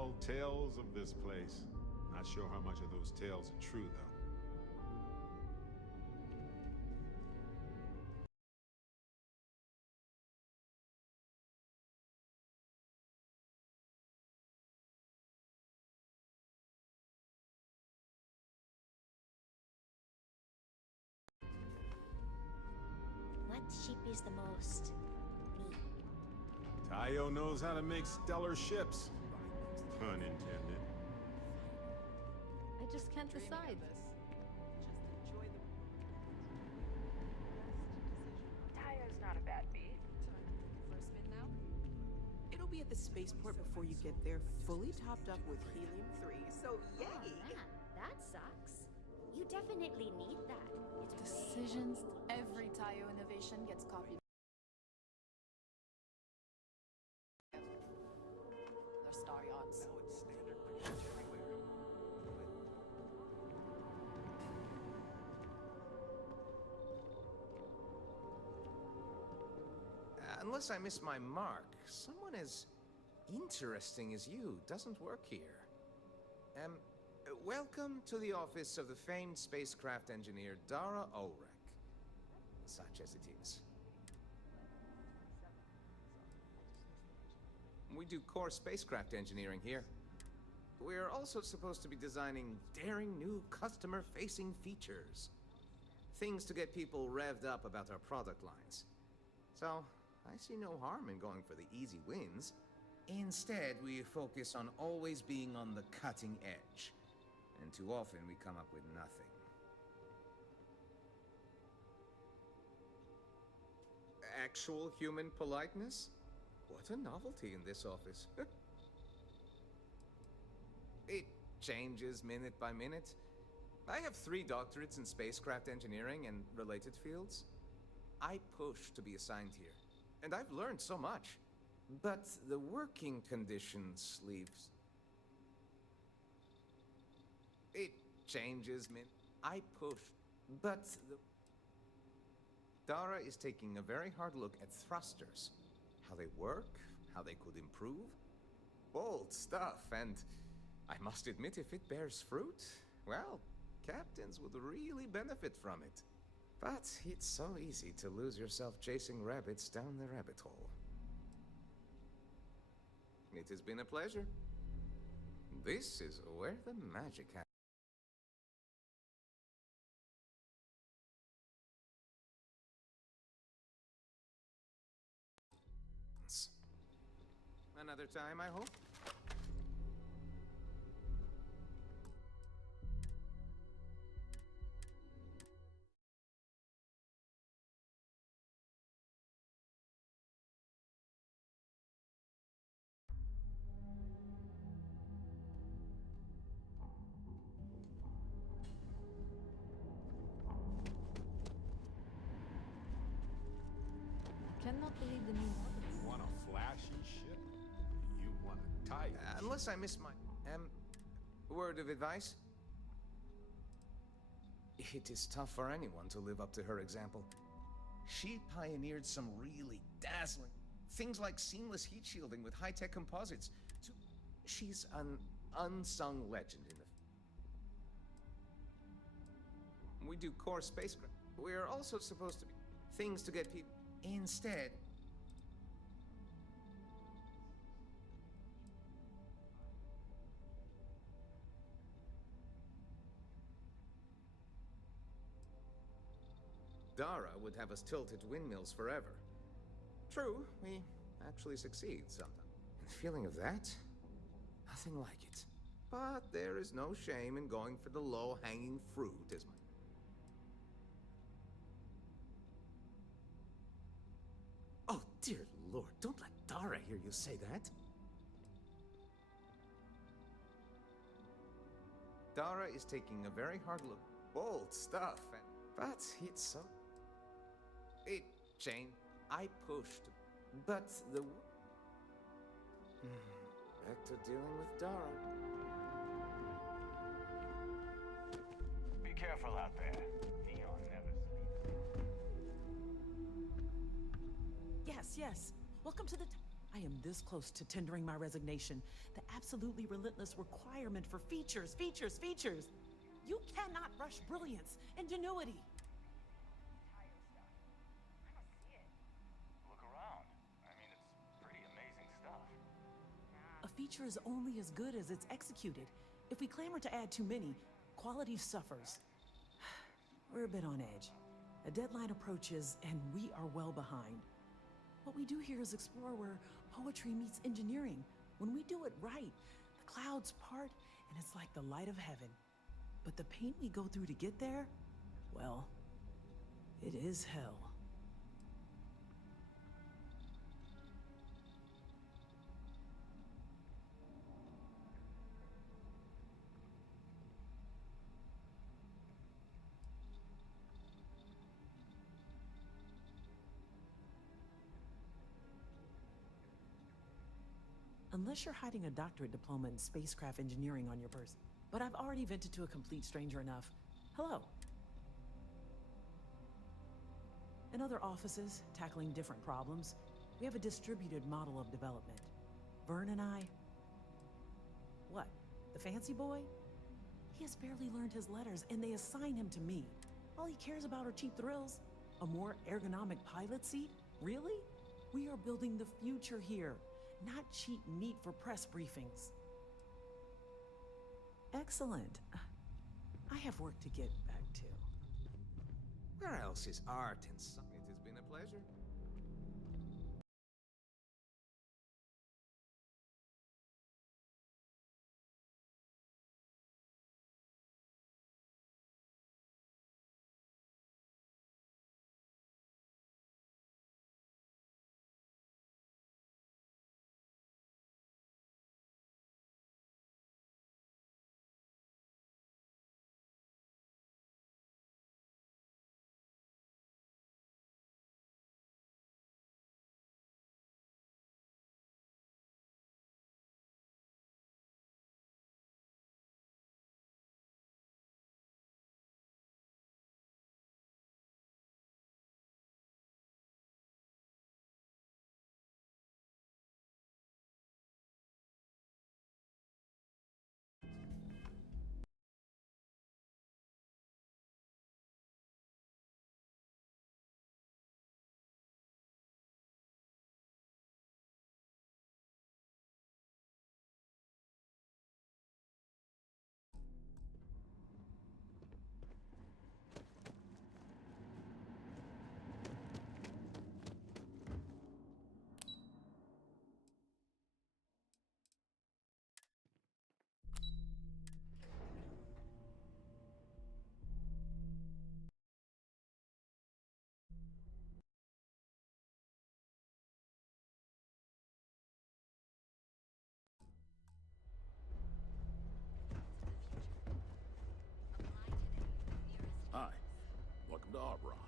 tell tales of this place. Not sure how much of those tales are true, though. What sheep is the most? Me. Tayo knows how to make stellar ships. Pun intended. I just can't decide. Tayo's not a bad beat. First spin now? It'll be at the spaceport before you get there, fully topped up with helium-3, so yay! Oh, man, that sucks. You definitely need that. It's Decisions. Every Tayo innovation gets copied. They're star yachts. Now it's standard pretty much everywhere. Unless I miss my mark, someone as interesting as you doesn't work here. Welcome to the office of the famed spacecraft engineer Dara Ulrich. Such as it is. We do core spacecraft engineering here. We're also supposed to be designing daring new customer-facing features. Things to get people revved up about our product lines. So, I see no harm in going for the easy wins. Instead, we focus on always being on the cutting edge. And too often we come up with nothing. Actual human politeness? What a novelty in this office. It changes minute by minute. I have 3 doctorates in spacecraft engineering and related fields. I push to be assigned here, and I've learned so much. But the working conditions leaves. It changes I push, but the... Dara is taking a very hard look at thrusters. How they work, how they could improve. Bold stuff, and I must admit, if it bears fruit, well, captains would really benefit from it. But it's so easy to lose yourself chasing rabbits down the rabbit hole. It has been a pleasure. This is where the magic happens. Another time, I hope. Cannot believe the new models. You want a flashy ship? You want a Tayo Unless I miss my... word of advice? It is tough for anyone to live up to her example. She pioneered some really dazzling things like seamless heat shielding with high-tech composites. She's an unsung legend in the... We do core spacecraft. We're also supposed to be things to get people... Instead... Dara would have us tilt at windmills forever. True, we actually succeed sometimes. And the feeling of that? Nothing like it. But there is no shame in going for the low-hanging fruit, as my... Oh, dear Lord, don't let Dara hear you say that. Dara is taking a very hard look. Bold stuff, but it's so... It changed. I pushed, but the... Back to dealing with Dara. Be careful out there. Neon never sleeps. Yes, yes. Welcome to the... I am this close to tendering my resignation. The absolutely relentless requirement for features, features, features. You cannot rush brilliance, ingenuity. Tire stuff. I don't see it. Look around. I mean, it's pretty amazing stuff. A feature is only as good as it's executed. If we clamor to add too many, quality suffers. We're a bit on edge. A deadline approaches, and we are well behind. What we do here is explore where poetry meets engineering. When we do it right, the clouds part, and it's like the light of heaven. But the pain we go through to get there, well, it is hell. Unless you're hiding a doctorate diploma in spacecraft engineering on your person. But I've already vented to a complete stranger enough. Hello. In other offices, tackling different problems, we have a distributed model of development. Vern and I... What? The fancy boy? He has barely learned his letters, and they assign him to me. All he cares about are cheap thrills. A more ergonomic pilot seat? Really? We are building the future here, not cheap meat for press briefings. Excellent. I have work to get back to. Where else is art and science? It has been a pleasure. Hi, welcome to Arbron.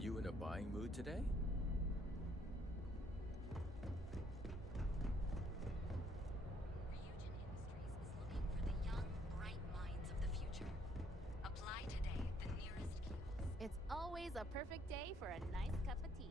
You in a buying mood today? It's always a perfect day for a nice cup of tea.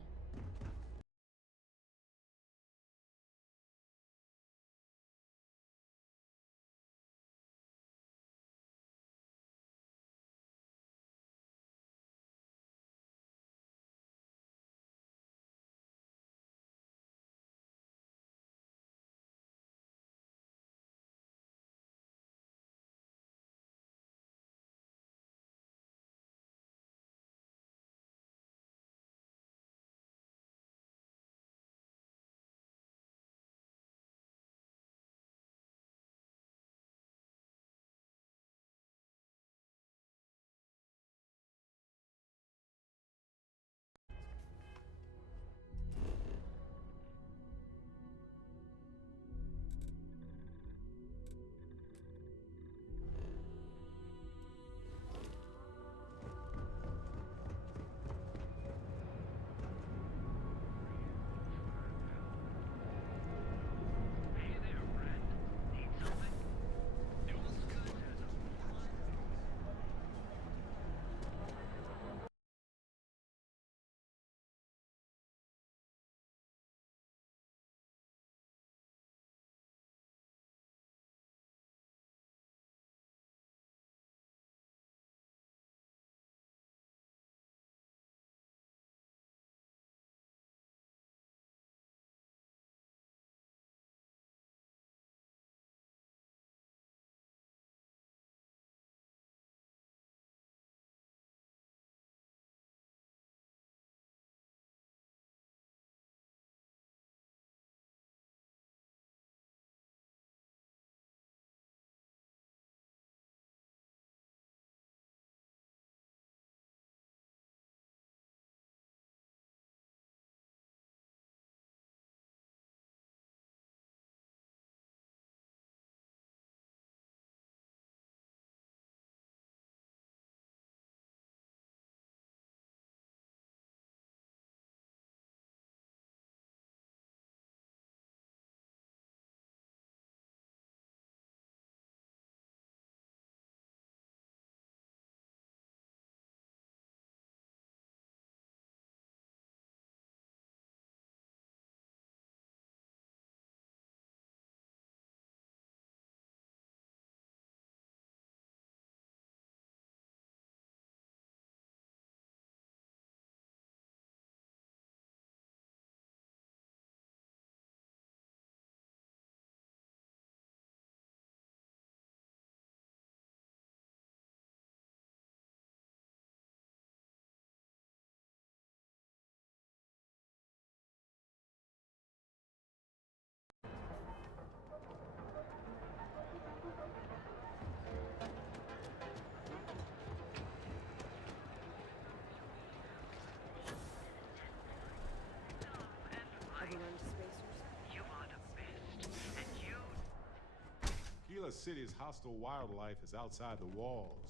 Tila City's hostile wildlife is outside the walls,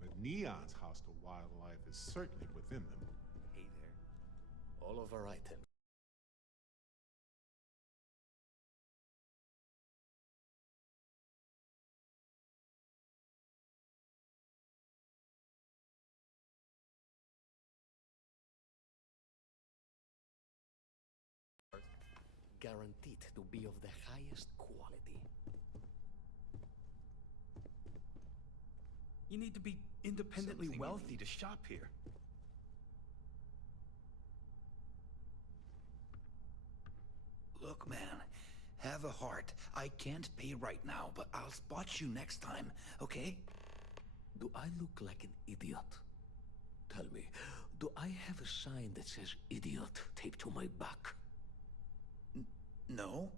but Neon's hostile wildlife is certainly within them. Hey there. All of our items. Guaranteed to be of the highest quality. You need to be independently wealthy to shop here. Look, man, have a heart. I can't pay right now, but I'll spot you next time, okay? Do I look like an idiot? Tell me, do I have a sign that says idiot taped to my back? No?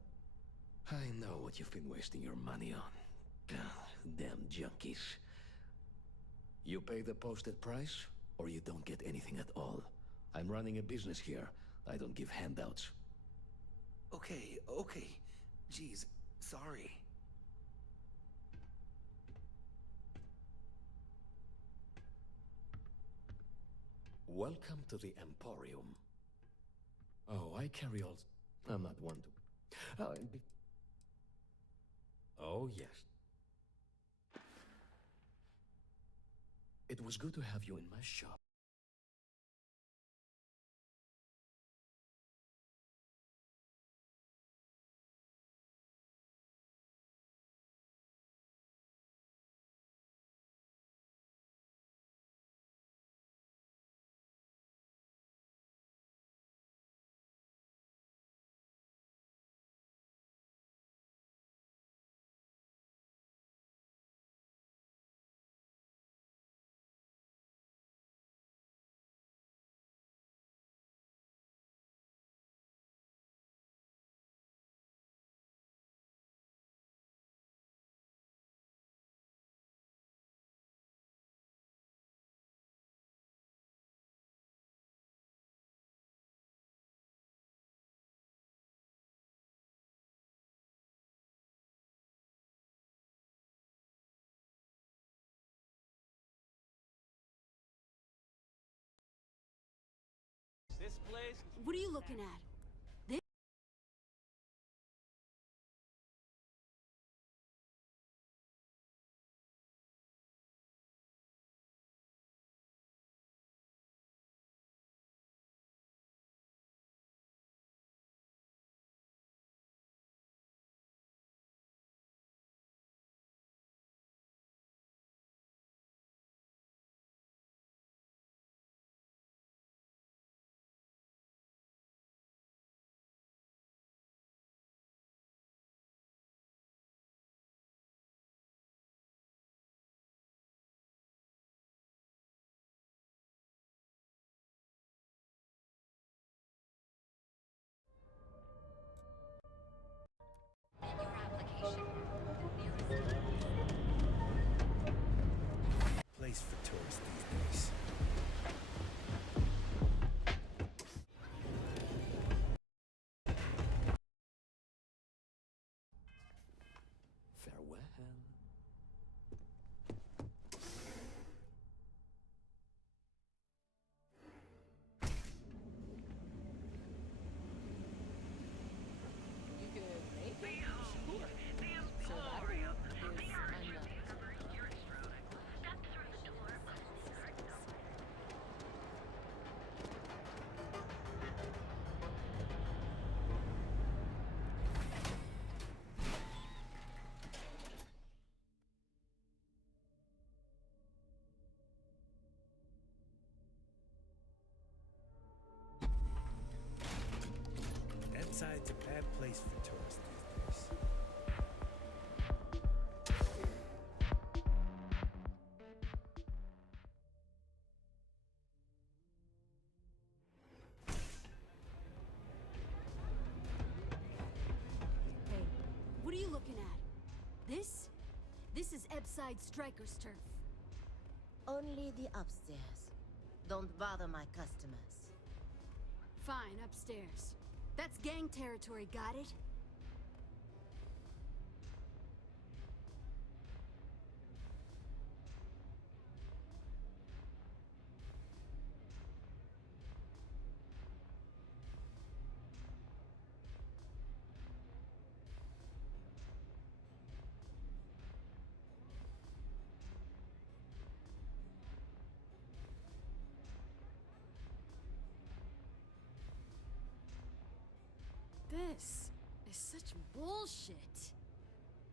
I know what you've been wasting your money on. Damn junkies. You pay the posted price, or you don't get anything at all. I'm running a business here. I don't give handouts. Okay. Jeez, sorry. Welcome to the Emporium. Oh, I carry all... I'm not one to... Oh, yes. It was good to have you in my shop. This place? What are you looking at? This? Place for tourists these days. Farewell. You could make it? Sure. Survival is unknown. Ebbside's a bad place for tourists these days. Hey, what are you looking at? This? This is Ebbside Striker's turf. Only the upstairs. Don't bother my customers. Fine, upstairs. That's gang territory, got it? this is such bullshit.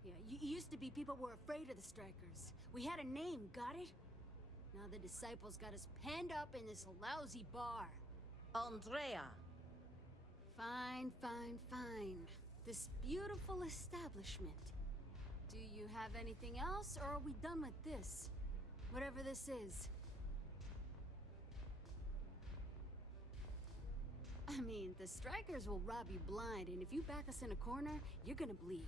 Yeah, used to be people were afraid of the strikers. We had a name, got it? Now the disciples got us penned up in this lousy bar. Andrea. Fine, fine, fine. This beautiful establishment. Do you have anything else, or are we done with this? Whatever this is. I mean, the strikers will rob you blind, and if you back us in a corner, you're gonna bleed.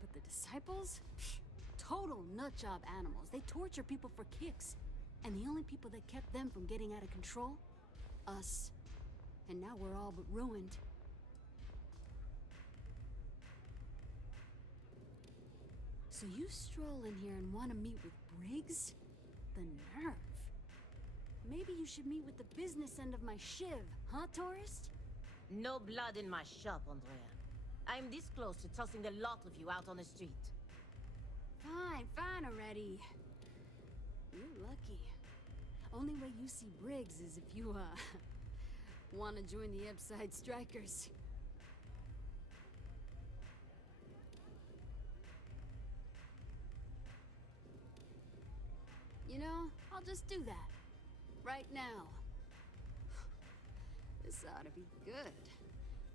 But the disciples? Psh, total nutjob animals. They torture people for kicks. And the only people that kept them from getting out of control? Us. And now we're all but ruined. So you stroll in here and want to meet with Briggs? The nerve. Maybe you should meet with the business end of my shiv, huh, tourist? No blood in my shop, Andrea. I'm this close to tossing the lot of you out on the street. Fine, fine already. You're lucky. Only way you see Briggs is if you, want to join the Ebside Strikers. You know, I'll just do that. Right now. This ought to be good.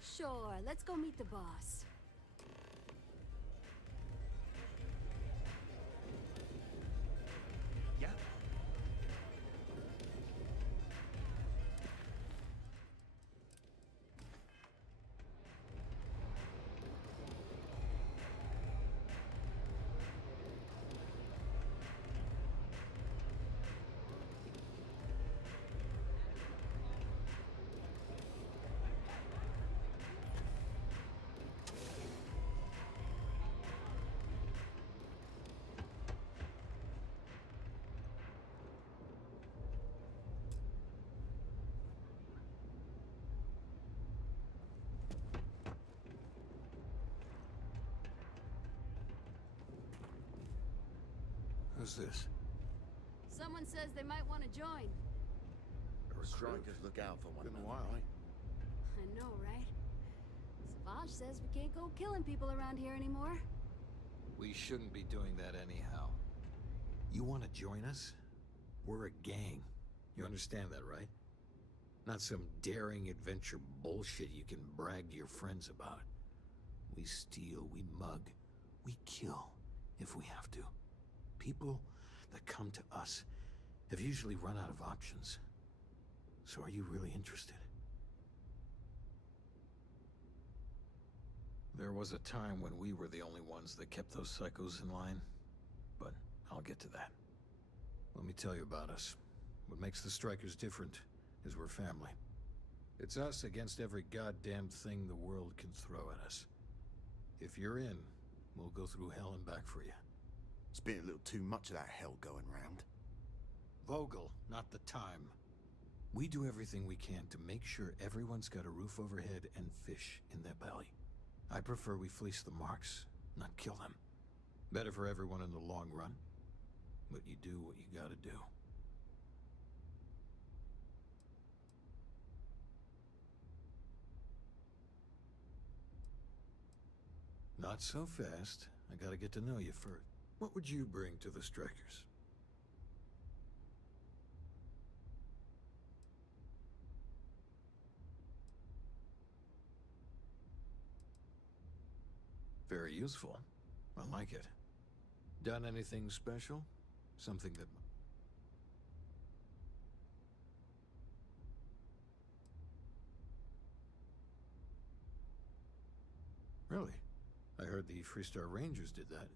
Sure, let's go meet the boss. Yeah? Who's this? Someone says they might want to join. Strikers look out for one Been a another, while. right? I know, right? Savage says we can't go killing people around here anymore. We shouldn't be doing that anyhow. You want to join us? We're a gang. You understand that, right? Not some daring adventure bullshit you can brag to your friends about. We steal, we mug, we kill if we have to. People that come to us have usually run out of options. So are you really interested? There was a time when we were the only ones that kept those psychos in line, but I'll get to that. Let me tell you about us. What makes the Strikers different is we're family. It's us against every goddamn thing the world can throw at us. If you're in, we'll go through hell and back for you. It's been a little too much of that hell going round. Vogel, not the time. We do everything we can to make sure everyone's got a roof overhead and fish in their belly. I prefer we fleece the marks, not kill them. Better for everyone in the long run. But you do what you gotta do. Not so fast. I gotta get to know you first. What would you bring to the Strikers? Very useful. I like it. Done anything special? Something that... Really? I heard the Freestar Rangers did that.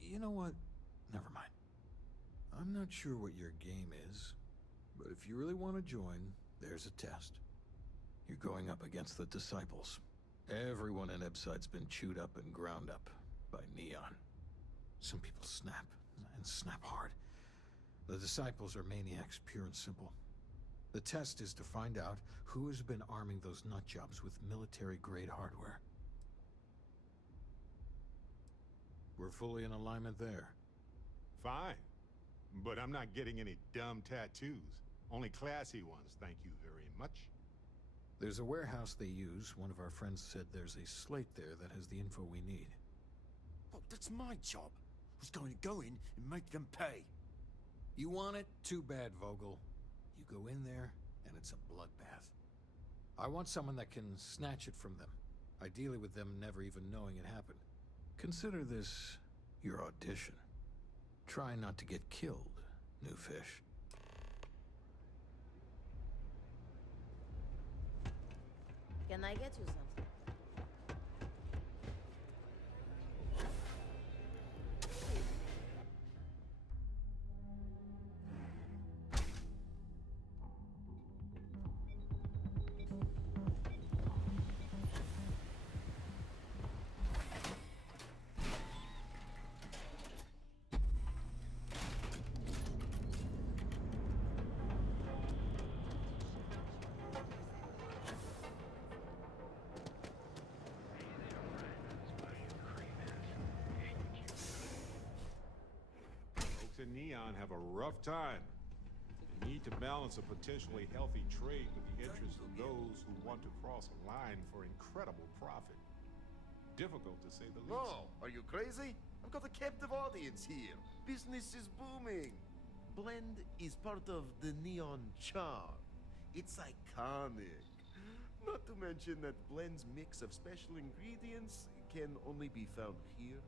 You know what? Never mind. I'm not sure what your game is, but if you really want to join, there's a test. You're going up against the Disciples. Everyone in Ebside's been chewed up and ground up by Neon. Some people snap, and snap hard. The Disciples are maniacs, pure and simple. The test is to find out who has been arming those nutjobs with military-grade hardware. We're fully in alignment there. Fine. But I'm not getting any dumb tattoos. Only classy ones, thank you very much. There's a warehouse they use. One of our friends said there's a slate there that has the info we need. Oh, that's my job. I was going to go in and make them pay. You want it? Too bad, Vogel. You go in there, and it's a bloodbath. I want someone that can snatch it from them. Ideally with them never even knowing it happened. Consider this your audition. Try not to get killed, new fish. Can I get you something? Folks in Neon have a rough time. They need to balance a potentially healthy trade with the interests of those who want to cross a line for incredible profit. Difficult to say the least. No, are you crazy? I've got a captive audience here. Business is booming. Blend is part of the Neon charm. It's iconic. Not to mention that Blend's mix of special ingredients can only be found here.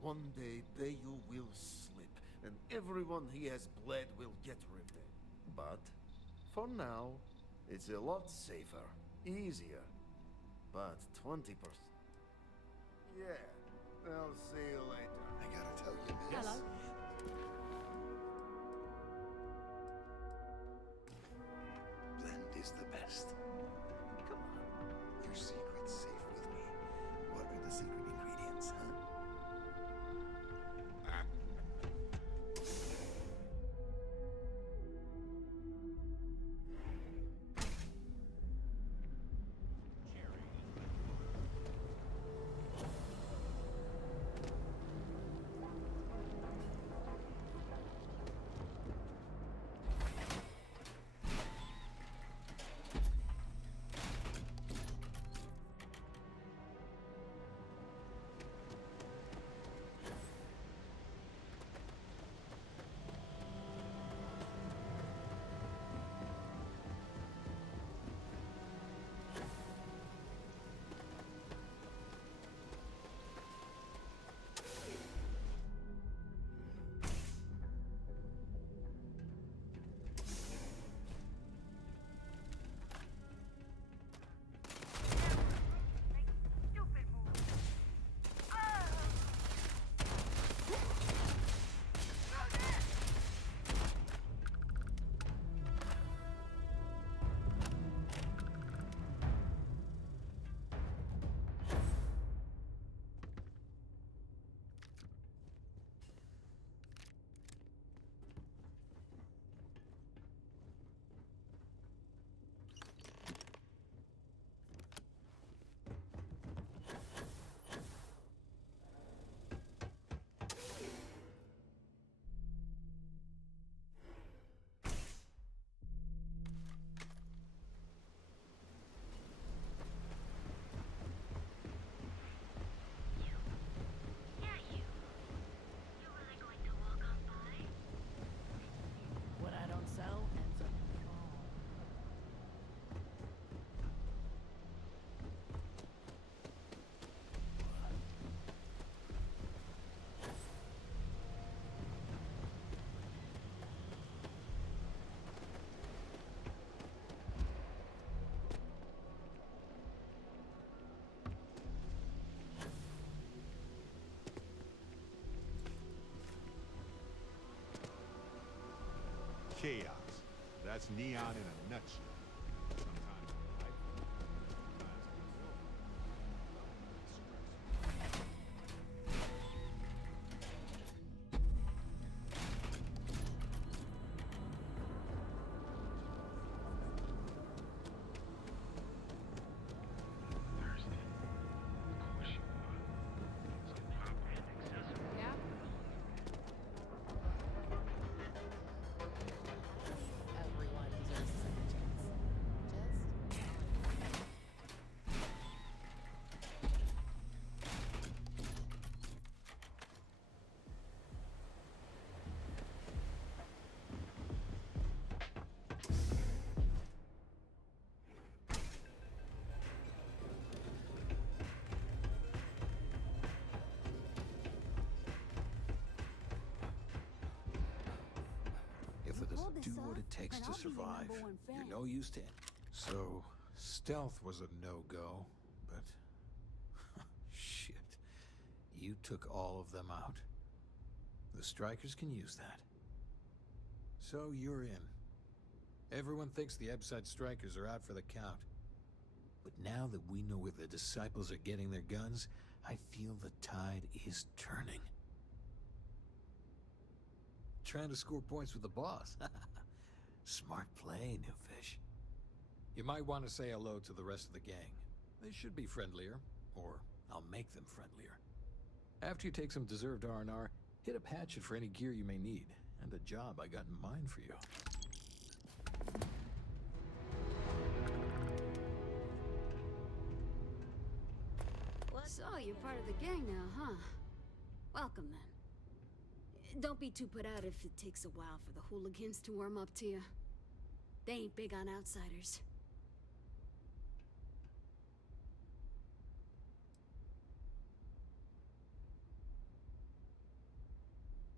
One day, Bayo will slip, and everyone he has bled will get riveted. But, for now, it's a lot safer, easier. But 20%. Yeah, I'll see you later. I gotta tell you this. Hello. Blend is the best. Come on. Your secret's safe with me. What are the secret ingredients, huh? What I don't sell ends up in the mall. Chaos. That's Neon in a nutshell. Sometimes delightful, sometimes Yeah? this do off, what it takes and to I'll be your survive. #1 fan. You're no use to it. So, stealth was a no-go, but... shit. You took all of them out. The strikers can use that. So you're in. Everyone thinks the Ebside strikers are out for the count. But now that we know where the disciples are getting their guns, I feel the tide is turning. Trying to score points with the boss. Smart play, new fish. You might want to say hello to the rest of the gang. They should be friendlier, or I'll make them friendlier. After you take some deserved R&R, hit up Hatchet for any gear you may need, and a job I got in mind for you. So, you're part of the gang now, huh? Welcome, then. Don't be too put out if it takes a while for the hooligans to warm up to you. They ain't big on outsiders.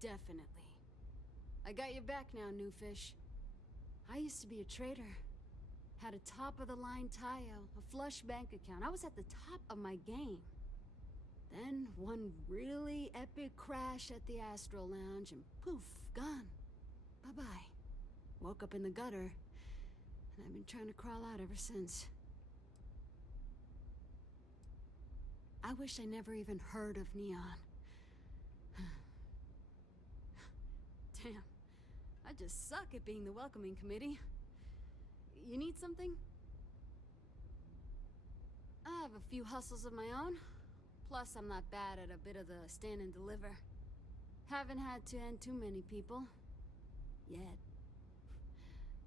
Definitely. I got your back now, new fish. I used to be a trader. Had a top-of-the-line tie-out, a flush bank account. I was at the top of my game. Then, one really epic crash at the Astro Lounge, and poof, gone. Bye-bye. Woke up in the gutter, and I've been trying to crawl out ever since. I wish I never even heard of Neon. Damn, I just suck at being the welcoming committee. You need something? I have a few hustles of my own. Plus, I'm not bad at a bit of the stand and deliver. Haven't had to end too many people. Yet.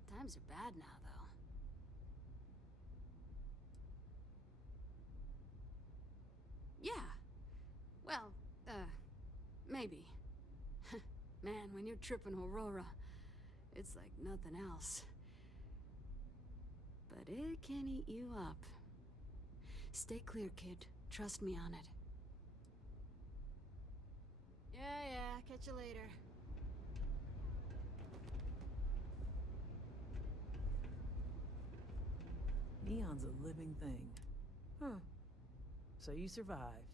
Times are bad now, though. Yeah. Well, maybe. Man, when you're tripping Aurora, it's like nothing else. But it can eat you up. Stay clear, kid. Trust me on it. Yeah, catch you later. Neon's a living thing. Huh. So you survived.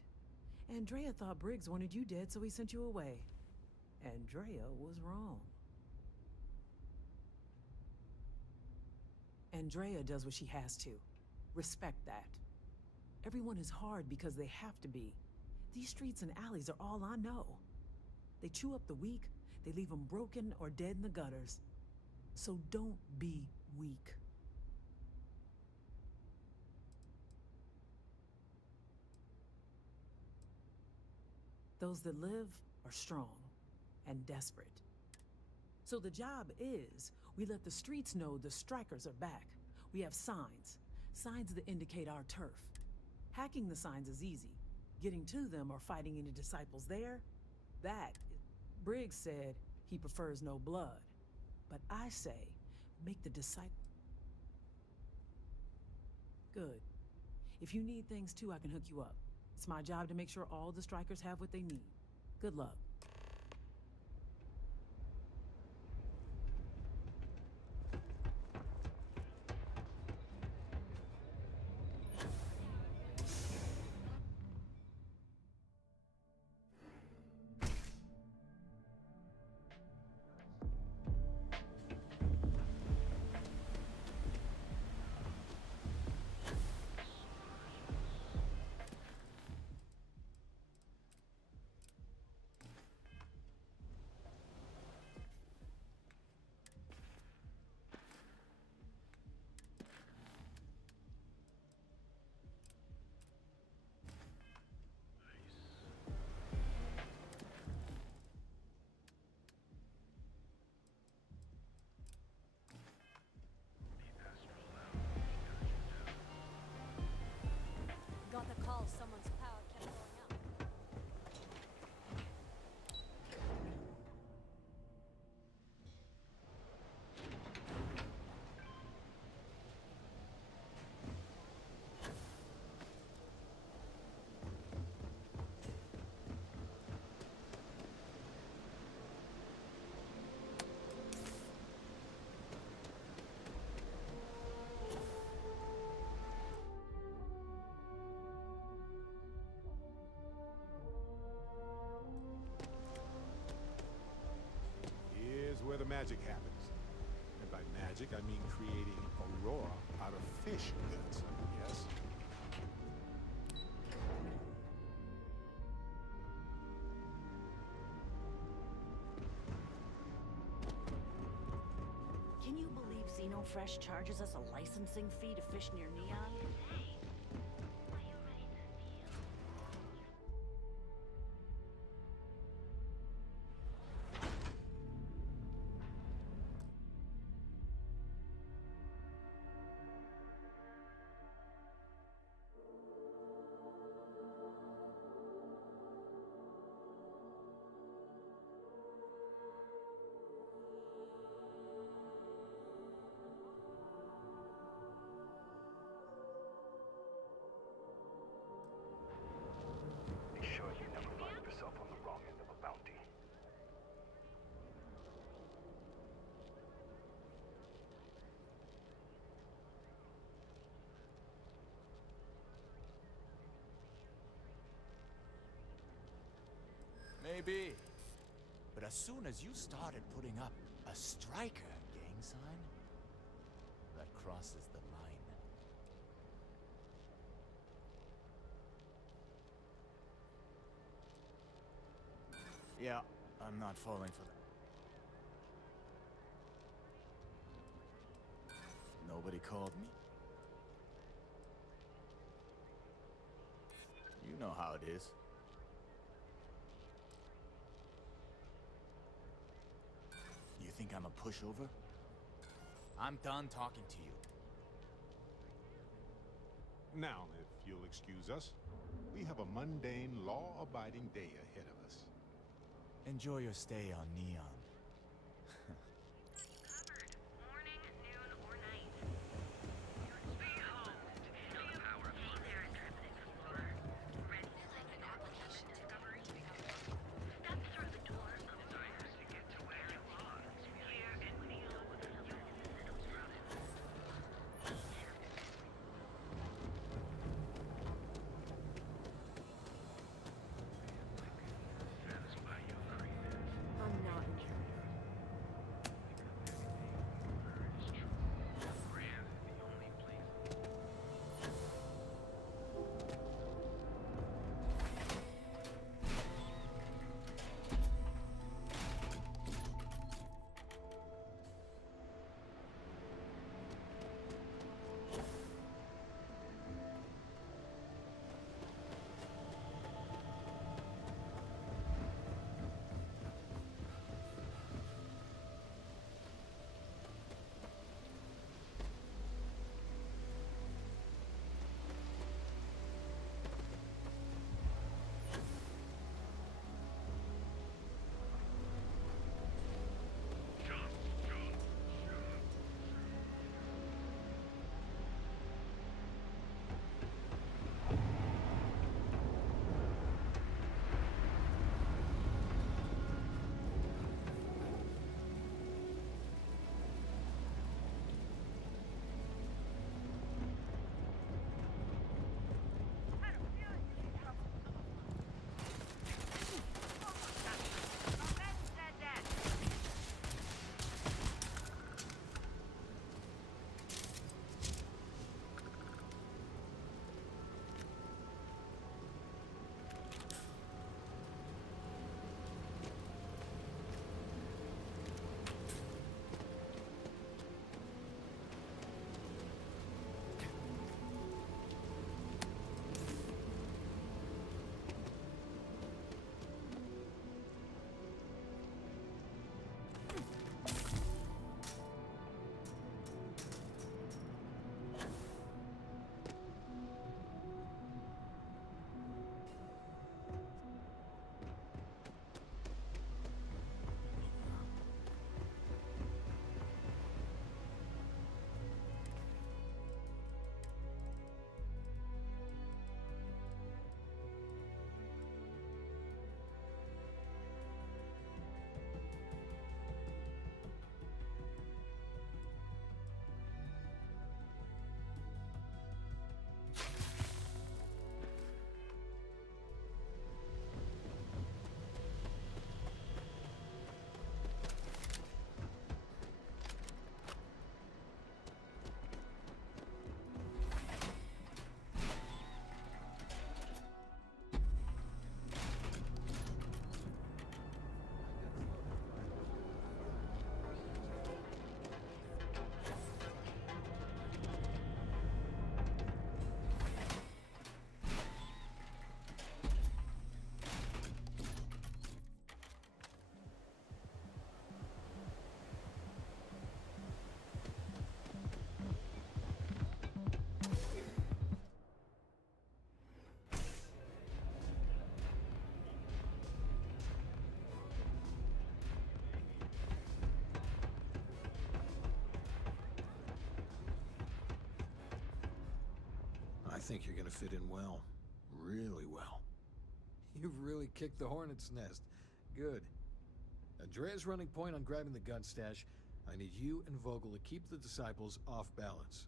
Andrea thought Briggs wanted you dead, so he sent you away. Andrea was wrong. Andrea does what she has to. Respect that. Everyone is hard because they have to be. These streets and alleys are all I know. They chew up the weak, they leave them broken or dead in the gutters. So don't be weak. Those that live are strong and desperate. So the job is, we let the streets know the strikers are back. We have signs that indicate our turf. Hacking the signs is easy. Getting to them or fighting any disciples there, Briggs said he prefers no blood. But I say, make the disciple. Good. If you need things too, I can hook you up. It's my job to make sure all the strikers have what they need. Good luck. magic happens. And by magic, I mean creating aurora out of fish guts, yes? Can you believe Xenofresh charges us a licensing fee to fish near Neon? Be sure you never find yourself on the wrong end of a bounty. Maybe. But as soon as you started putting up a striker gang sign, that crosses the line. Yeah, I'm not falling for that. Nobody called me. You know how it is. You think I'm a pushover? I'm done talking to you. Now, if you'll excuse us, we have a mundane, law-abiding day ahead of us. Enjoy your stay on Neon. I'm not interested. think you're gonna fit in well. Really well. You've really kicked the hornet's nest. Good. Andrea's running point on grabbing the gun stash. I need you and Vogel to keep the disciples off balance.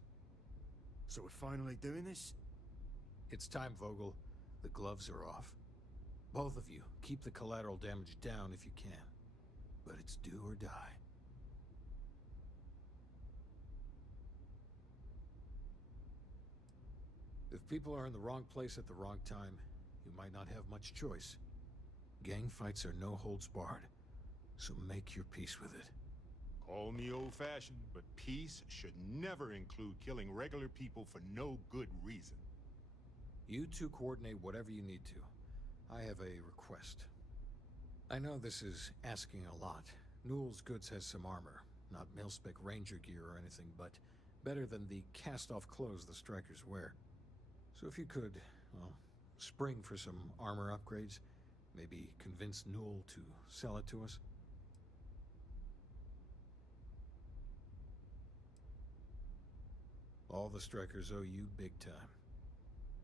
So we're finally doing this? It's time, Vogel. The gloves are off. Both of you, keep the collateral damage down if you can. But it's do or die. If people are in the wrong place at the wrong time, you might not have much choice. Gang fights are no holds barred, so make your peace with it. Call me old-fashioned, but peace should never include killing regular people for no good reason. You two coordinate whatever you need to. I have a request. I know this is asking a lot. Newell's Goods has some armor. Not mil-spec ranger gear or anything, but better than the cast-off clothes the strikers wear. So if you could, well, spring for some armor upgrades, maybe convince Newell to sell it to us. All the strikers owe you big time.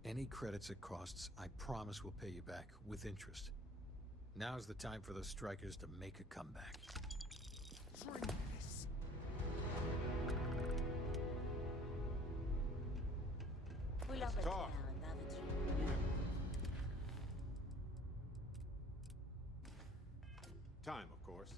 Any credits it costs, I promise we'll pay you back, with interest. Now's the time for those strikers to make a comeback. We love it Talk. now and have a drink. Time, of course.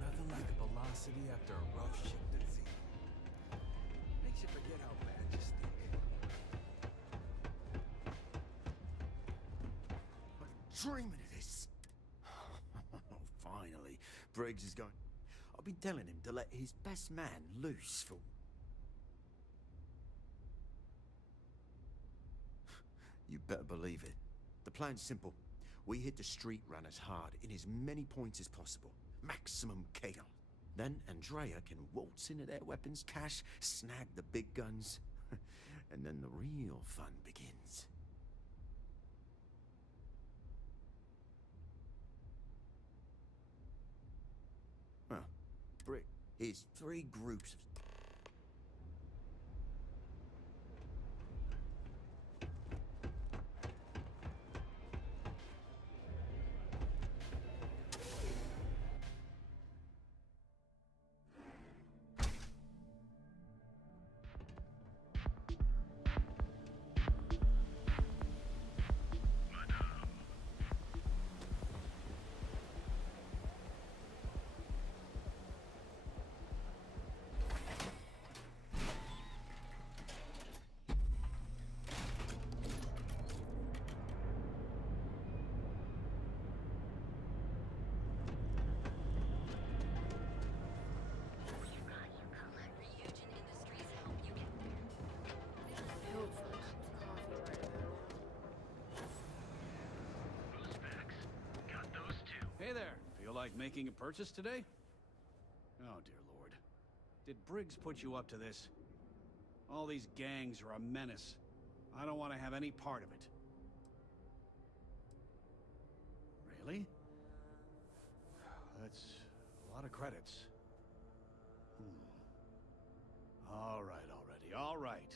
Nothing like a velocity after a rough shift at sea. Makes you forget how bad you stink. I'm dreaming of this. Finally, Briggs is going. I've been telling him to let his best man loose for. You better believe it. The plan's simple. We hit the street runners hard in as many points as possible. Maximum chaos. Then Andrea can waltz into their weapons cache, snag the big guns, and then the real fun begins. Well, Brick, here's 3 groups of... Hey there. Feel like making a purchase today? Oh, dear Lord. Did Briggs put you up to this? All these gangs are a menace. I don't want to have any part of it. Really? That's a lot of credits. All right, already. All right.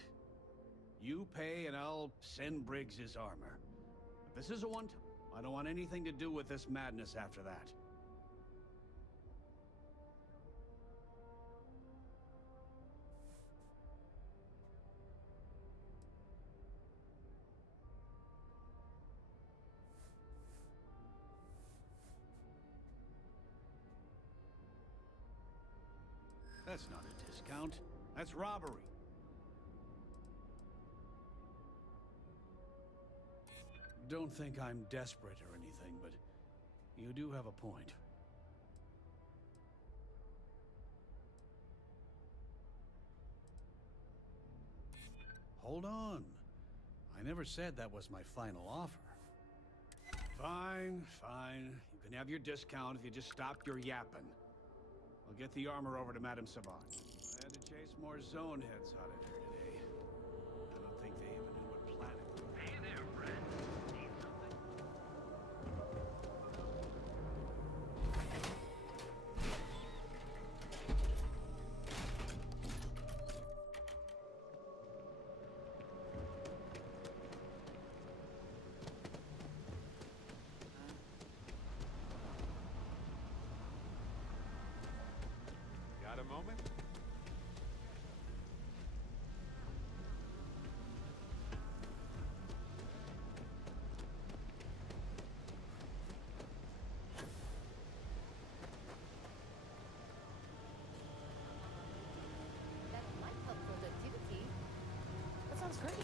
You pay and I'll send Briggs his armor. But this is a one-time. I don't want anything to do with this madness after that. That's not a discount. That's robbery. Don't think I'm desperate or anything, but you do have a point. Hold on. I never said that was my final offer. Fine, fine. You can have your discount if you just stop your yapping. I'll get the armor over to Madame Sabat. I had to chase more zone heads out of there today. I don't think they even knew what planet we were. Hey there, friend. Need something? Got a moment? That might help productivity. That sounds great.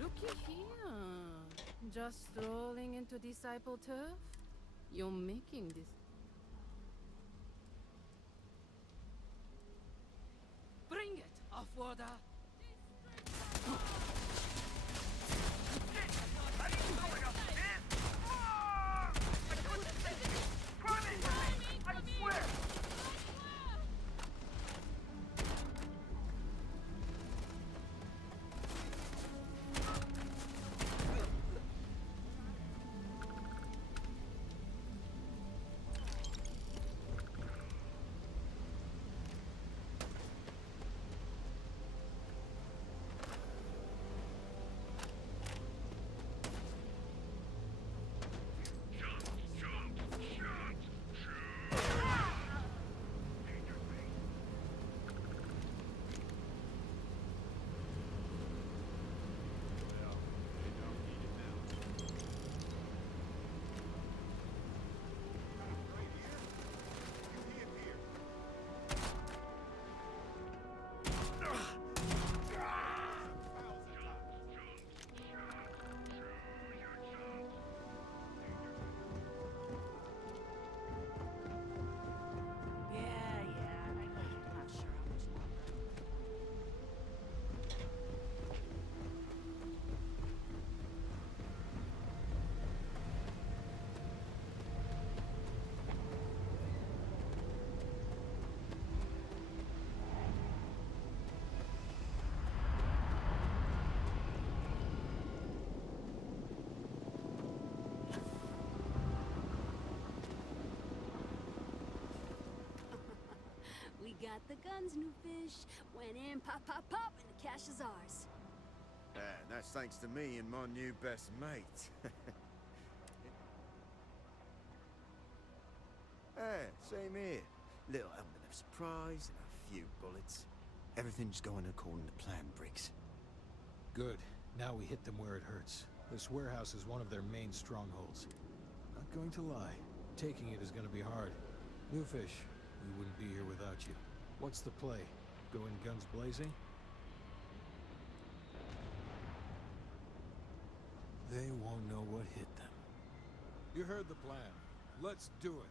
Looky here. Just strolling into Disciple turf? You're making this. Bring it, Offworlder! We got the guns, new fish. Went in, pop, pop, pop, and the cash is ours. And that's thanks to me and my new best mate. Same here. Little element of surprise and a few bullets. Everything's going according to plan, Briggs. Good. Now we hit them where it hurts. This warehouse is one of their main strongholds. Not going to lie. Taking it is going to be hard. New fish, we wouldn't be here without you. What's the play? Go in guns blazing? They won't know what hit them. You heard the plan. Let's do it.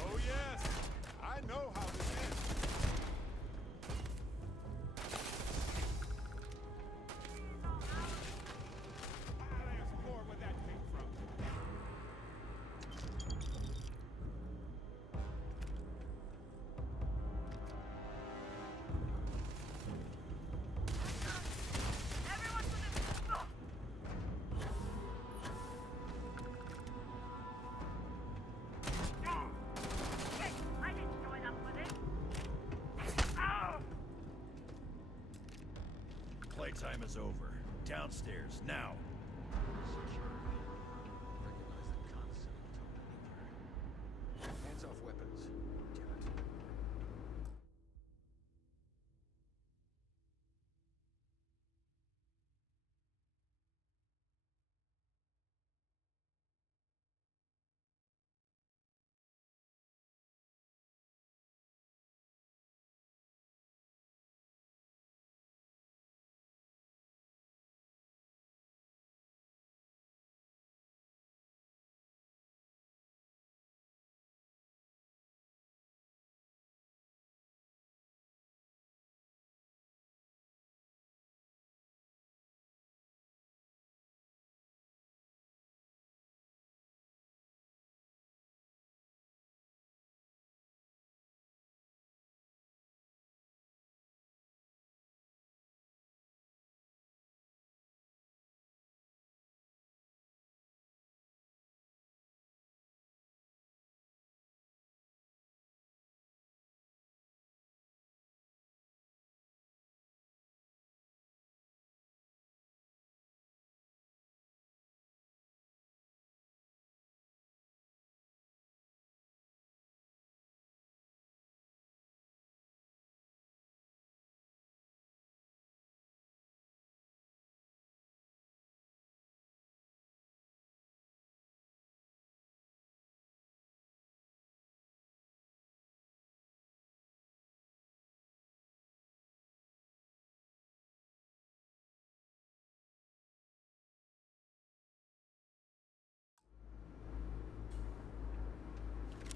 Oh yes, I know how this time is over. Downstairs, now. Hands off weapons. Damn it.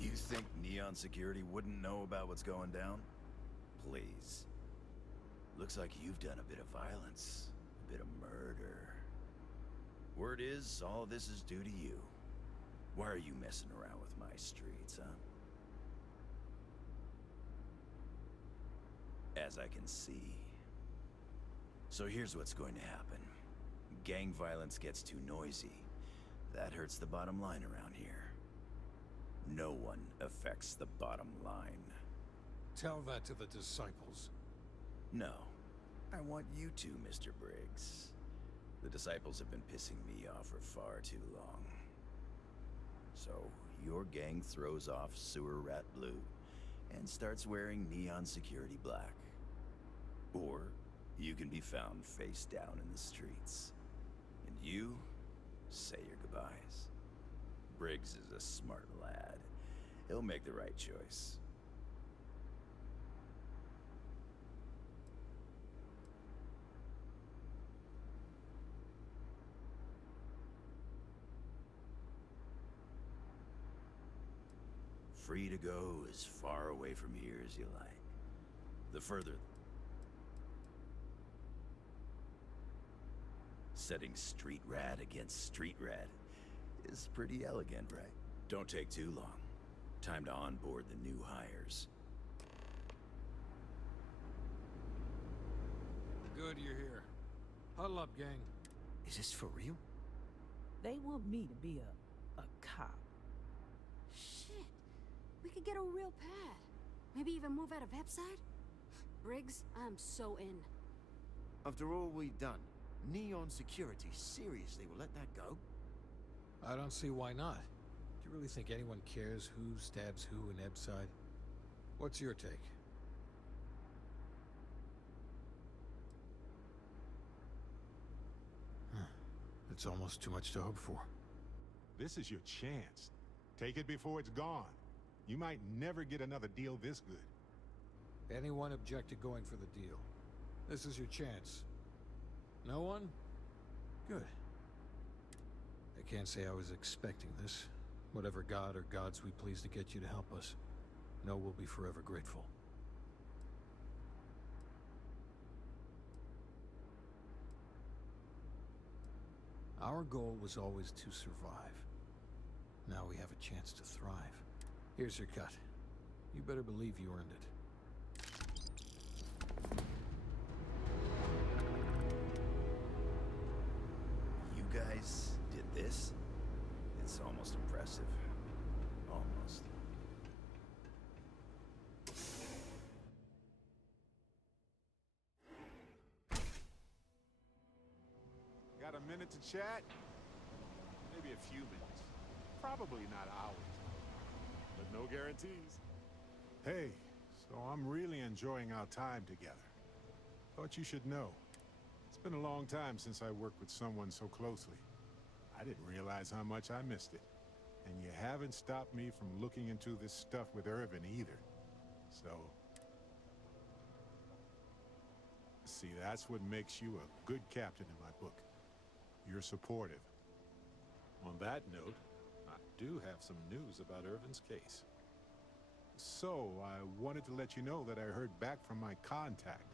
You think Neon Security wouldn't know about what's going down? Please. Looks like you've done a bit of violence, a bit of murder. Word is, all this is due to you. Why are you messing around with my streets, huh? As I can see. So here's what's going to happen. Gang violence gets too noisy. That hurts the bottom line around here. No one affects the bottom line. Tell that to the disciples. No. I want you to, Mr. Briggs. The disciples have been pissing me off for far too long. So, your gang throws off Sewer Rat Blue and starts wearing Neon Security Black. Or, you can be found face down in the streets. And you say your goodbyes. Briggs is a smart lad. He'll make the right choice. Free to go as far away from here as you like. The further... Setting street rat against street rat is pretty elegant, right? Don't take too long. Time to onboard the new hires. Good you're here. Huddle up, gang. Is this for real? They want me to be a cop. Shit. We could get a real pad. Maybe even move out of Epside? Briggs, I'm so in. After all we've done, Neon Security seriously will let that go? I don't see why not. Do you really think anyone cares who stabs who in Epside? What's your take? It's almost too much to hope for. This is your chance. Take it before it's gone. You might never get another deal this good. Anyone object to going for the deal? This is your chance. No one? Good. I can't say I was expecting this. Whatever god or gods we please to get you to help us, know we'll be forever grateful. Our goal was always to survive. Now we have a chance to thrive. Here's your cut. You better believe you earned it. You guys did this? It's almost impressive. Almost. a minute to chat? Maybe a few minutes. Probably not hours. But no guarantees. Hey, so I'm really enjoying our time together. Thought you should know. It's been a long time since I worked with someone so closely. I didn't realize how much I missed it. And you haven't stopped me from looking into this stuff with Irvin either. So... see, that's what makes you a good captain in my book. You're supportive. On that note, I do have some news about Irvin's case. So, I wanted to let you know that I heard back from my contact,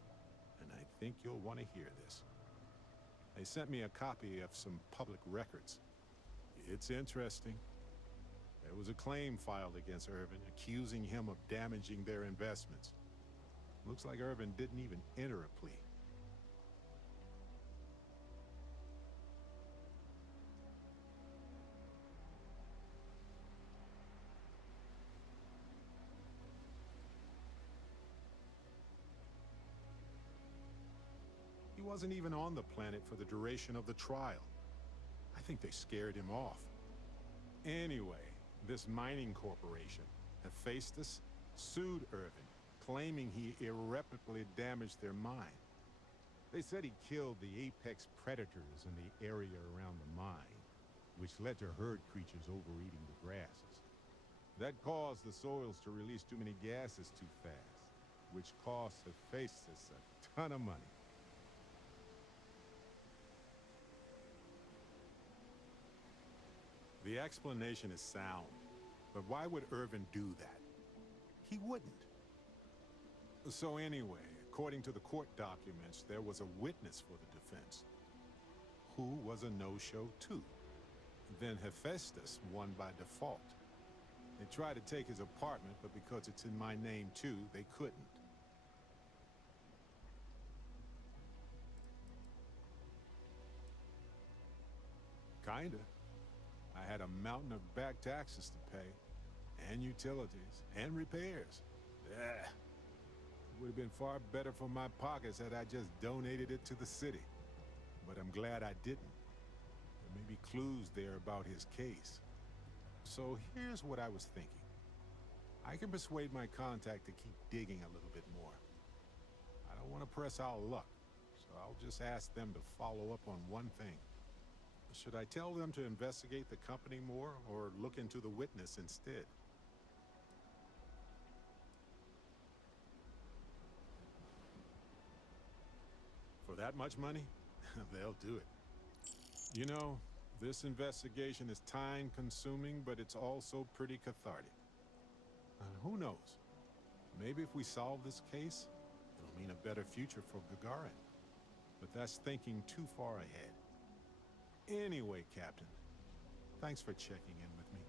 and I think you'll want to hear this. They sent me a copy of some public records. It's interesting. There was a claim filed against Irvin, accusing him of damaging their investments. Looks like Irvin didn't even enter a plea. He wasn't even on the planet for the duration of the trial. I think they scared him off. Anyway, this mining corporation, Hephaestus, sued Irvin, claiming he irreparably damaged their mine. They said he killed the apex predators in the area around the mine, which led to herd creatures overeating the grasses. That caused the soils to release too many gases too fast, which cost Hephaestus a ton of money. The explanation is sound, but why would Irvin do that? He wouldn't. So anyway, according to the court documents, there was a witness for the defense, who was a no-show too. Then Hephaestus won by default. They tried to take his apartment, but because it's in my name too, they couldn't. Kinda. I had a mountain of back taxes to pay, and utilities, and repairs. It would have been far better for my pockets had I just donated it to the city. But I'm glad I didn't. There may be clues there about his case. So here's what I was thinking. I can persuade my contact to keep digging a little bit more. I don't want to press our luck, so I'll just ask them to follow up on one thing. Should I tell them to investigate the company more, or look into the witness instead? For that much money? They'll do it. You know, this investigation is time-consuming, but it's also pretty cathartic. Who knows? Maybe if we solve this case, it'll mean a better future for Gagarin. But that's thinking too far ahead. Anyway, Captain, thanks for checking in with me.